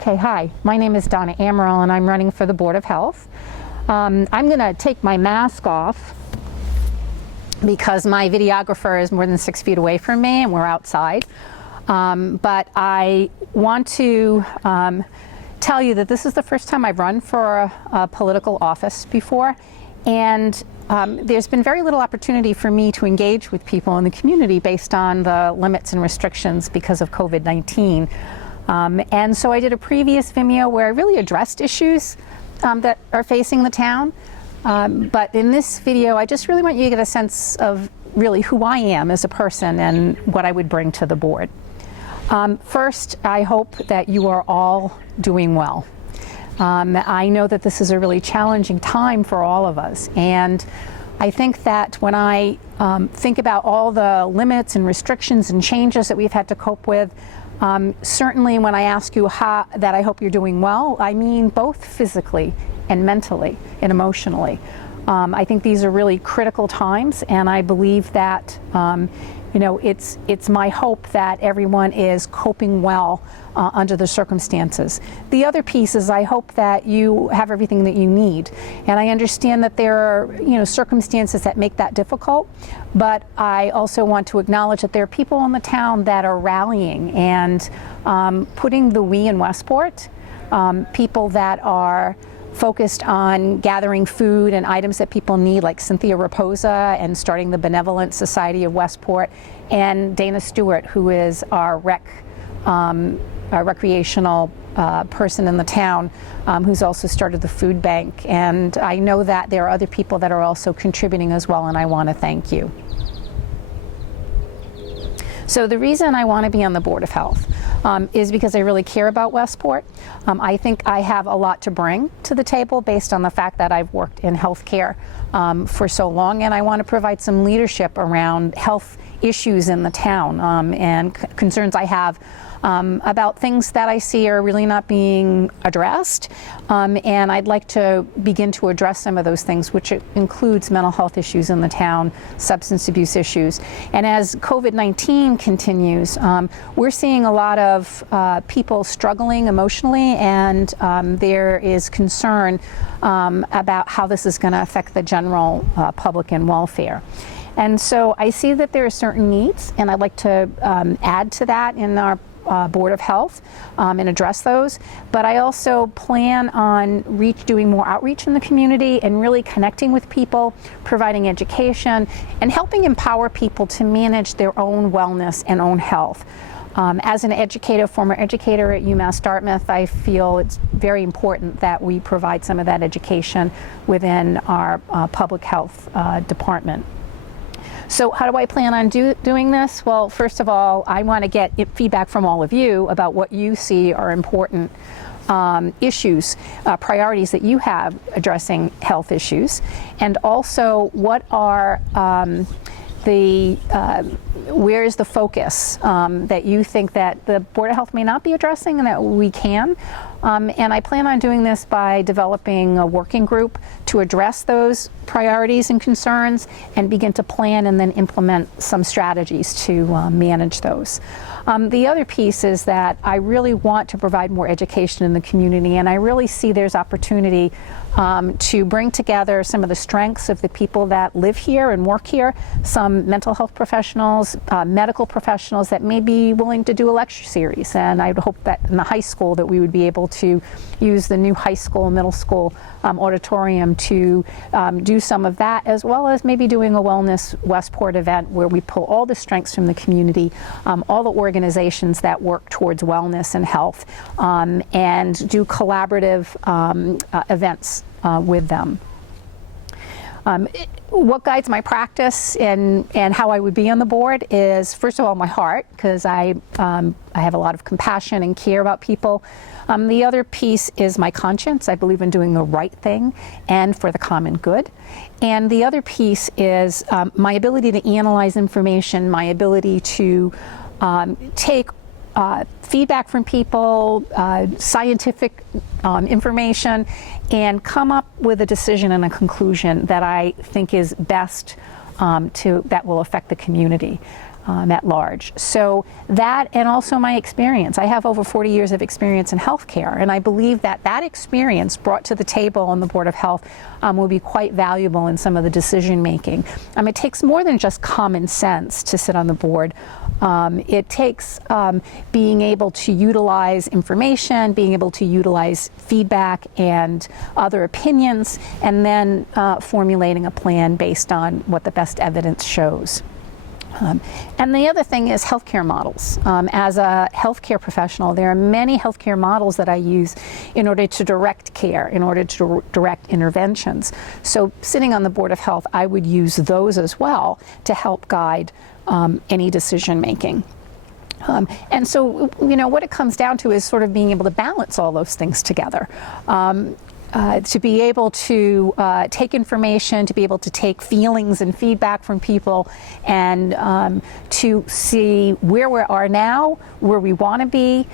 Okay, hi. My name is Donna Amaral and I'm running for the Board of Health. I'm going to take my mask off because my videographer is more than 6 feet away from me and we're outside. But I want to tell you that this is the first time I've run for a political office before, and there's been very little opportunity for me to engage with people in the community based on the limits and restrictions because of COVID-19. And so I did a previous Vimeo where I really addressed issues that are facing the town. But in this video, I just really want you to get a sense of really who I am as a person and what I would bring to the board. First, I hope that you are all doing well. I know that this is a really challenging time for all of us, and I think that when I think about all the limits and restrictions and changes that we've had to cope with, certainly when I ask you that I hope you're doing well, I mean both physically and mentally and emotionally. I think these are really critical times, and I believe that it's my hope that everyone is coping well under the circumstances. The other piece is I hope that you have everything that you need, and I understand that there are circumstances that make that difficult, but I also want to acknowledge that there are people in the town that are rallying and putting the we in Westport, people that are focused on gathering food and items that people need, like Cynthia Raposa and starting the Benevolent Society of Westport, and Dana Stewart, who is our recreational person in the town, who's also started the food bank. And I know that there are other people that are also contributing as well, and I want to thank you. So the reason I want to be on the Board of Health is because I really care about Westport. I think I have a lot to bring to the table based on the fact that I've worked in healthcare for so long, and I want to provide some leadership around health issues in the town and concerns I have about things that I see are really not being addressed, and I'd like to begin to address some of those things, which includes mental health issues in the town, substance abuse issues. And as COVID-19 continues, we're seeing a lot of people struggling emotionally, and there is concern about how this is going to affect the general public and welfare. And so I see that there are certain needs, and I'd like to add to that in our Board of Health and address those. But I also plan on doing more outreach in the community and really connecting with people, providing education, and helping empower people to manage their own wellness and own health. As an educator, former educator at UMass Dartmouth, I feel it's very important that we provide some of that education within our public health department. So how do I plan on doing this? Well, first of all, I want to get feedback from all of you about what you see are important issues, priorities that you have addressing health issues, and also what are where is the focus that you think that the Board of Health may not be addressing and that we can. And I plan on doing this by developing a working group to address those priorities and concerns and begin to plan and then implement some strategies to manage those. The other piece is that I really want to provide more education in the community, and I really see there's opportunity to bring together some of the strengths of the people that live here and work here, some mental health professionals, medical professionals that may be willing to do a lecture series. And I would hope that in the high school that we would be able to use the new high school and middle school auditorium to do some of that, as well as maybe doing a Wellness Westport event where we pull all the strengths from the community, all the organizations that work towards wellness and health, and do collaborative events with them. What guides my practice and how I would be on the board is, first of all, my heart, because I have a lot of compassion and care about people. The other piece is my conscience. I believe in doing the right thing and for the common good. And the other piece is my ability to analyze information, my ability to take feedback from people, scientific information, and come up with a decision and a conclusion that I think is best that will affect the community. at large. So that, and also my experience. I have over 40 years of experience in healthcare, and I believe that that experience brought to the table on the Board of Health will be quite valuable in some of the decision making. It takes more than just common sense to sit on the board. It takes being able to utilize information, being able to utilize feedback and other opinions, and then formulating a plan based on what the best evidence shows. And the other thing is healthcare models. As a healthcare professional, there are many healthcare models that I use in order to direct care, in order to direct interventions. So sitting on the Board of Health, I would use those as well to help guide any decision making. And so, what it comes down to is sort of being able to balance all those things together. To be able to take information, to be able to take feelings and feedback from people, and to see where we are now, where we want to be,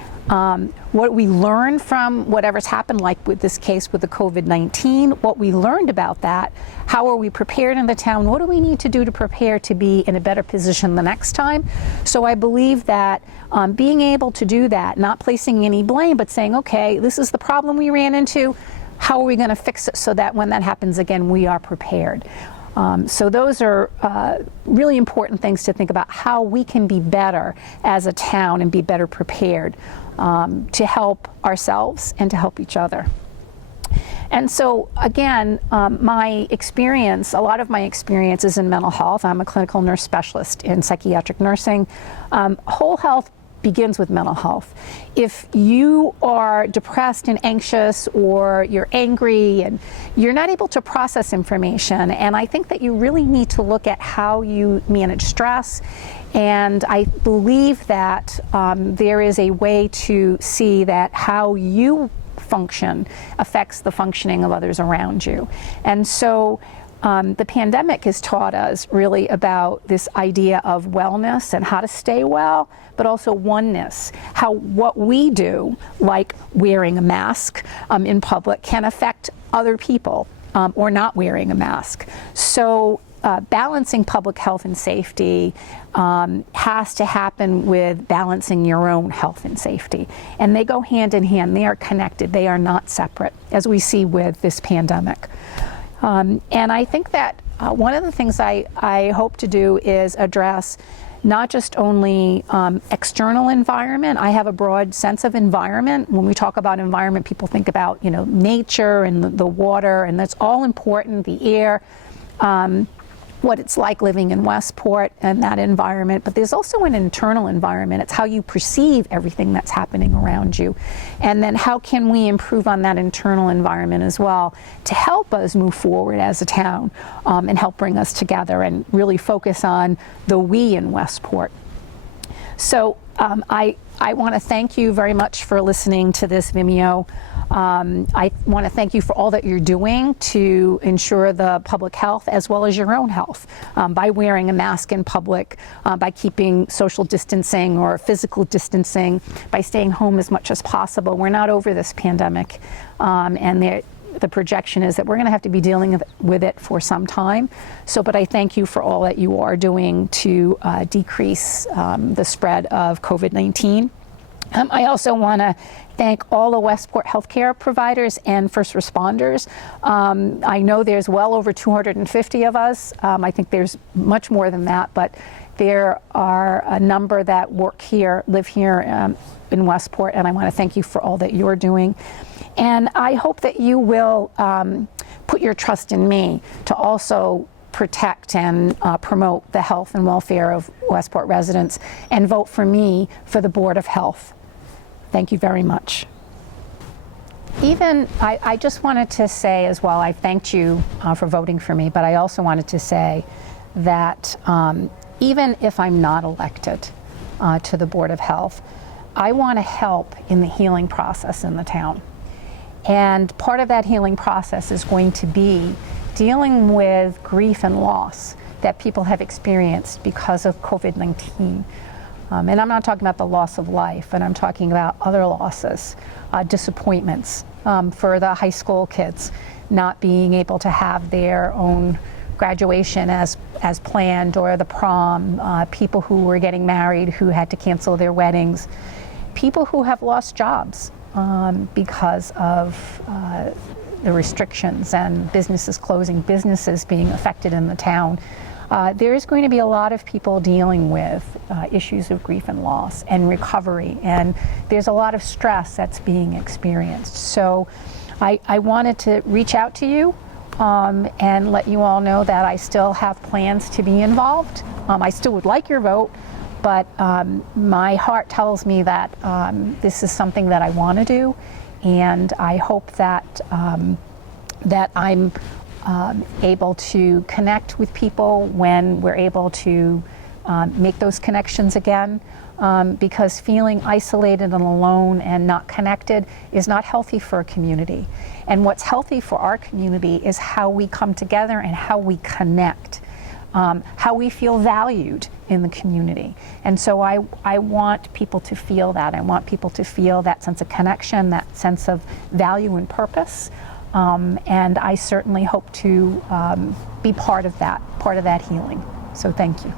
what we learned from whatever's happened, like with this case with the COVID-19, what we learned about that, how are we prepared in the town, what do we need to do to prepare to be in a better position the next time. So I believe that being able to do that, not placing any blame, but saying, okay, this is the problem we ran into, how are we going to fix it so that when that happens again, we are prepared? So those are really important things to think about, how we can be better as a town and be better prepared to help ourselves and to help each other. And so again, my experience, a lot of my experience is in mental health. I'm a clinical nurse specialist in psychiatric nursing. Whole health begins with mental health. If you are depressed and anxious, or you're angry and you're not able to process information, and I think that you really need to look at how you manage stress. And I believe that there is a way to see that how you function affects the functioning of others around you. And so the pandemic has taught us really about this idea of wellness and how to stay well, but also oneness, how what we do, like wearing a mask in public, can affect other people, or not wearing a mask. So balancing public health and safety has to happen with balancing your own health and safety. And they go hand in hand. They are connected. They are not separate, as we see with this pandemic. And I think that one of the things I hope to do is address not just only external environment. I have a broad sense of environment. When we talk about environment, people think about, nature and the water, and that's all important, the air, what it's like living in Westport and that environment. But there's also an internal environment. It's how you perceive everything that's happening around you. And then how can we improve on that internal environment as well to help us move forward as a town, and help bring us together and really focus on the we in Westport. So I want to thank you very much for listening to this Vimeo. I want to thank you for all that you're doing to ensure the public health as well as your own health, by wearing a mask in public, by keeping social distancing or physical distancing, by staying home as much as possible. We're not over this pandemic, and the projection is that we're going to have to be dealing with it for some time. But I thank you for all that you are doing to decrease the spread of COVID-19. I also want to thank all the Westport healthcare providers and first responders. I know there's well over 250 of us. I think there's much more than that, but there are a number that live here in Westport, and I want to thank you for all that you're doing. And I hope that you will put your trust in me to also protect and promote the health and welfare of Westport residents, and vote for me for the Board of Health. Thank you very much. I just wanted to say as well, I thanked you for voting for me, but I also wanted to say that even if I'm not elected to the Board of Health, I want to help in the healing process in the town. And part of that healing process is going to be dealing with grief and loss that people have experienced because of COVID-19. And I'm not talking about the loss of life, and I'm talking about other losses, disappointments for the high school kids, not being able to have their own graduation as planned, or the prom, people who were getting married who had to cancel their weddings, people who have lost jobs because of the restrictions and businesses closing, businesses being affected in the town. There is going to be a lot of people dealing with issues of grief and loss and recovery, and there's a lot of stress that's being experienced. So I wanted to reach out to you and let you all know that I still have plans to be involved. I still would like your vote, but my heart tells me that this is something that I want to do, and I hope that that I'm able to connect with people when we're able to make those connections again, because feeling isolated and alone and not connected is not healthy for a community. And what's healthy for our community is how we come together and how we connect, how we feel valued in the community. And so I want people to feel that. I want people to feel that sense of connection, that sense of value and purpose. And I certainly hope to be part of that healing. So thank you.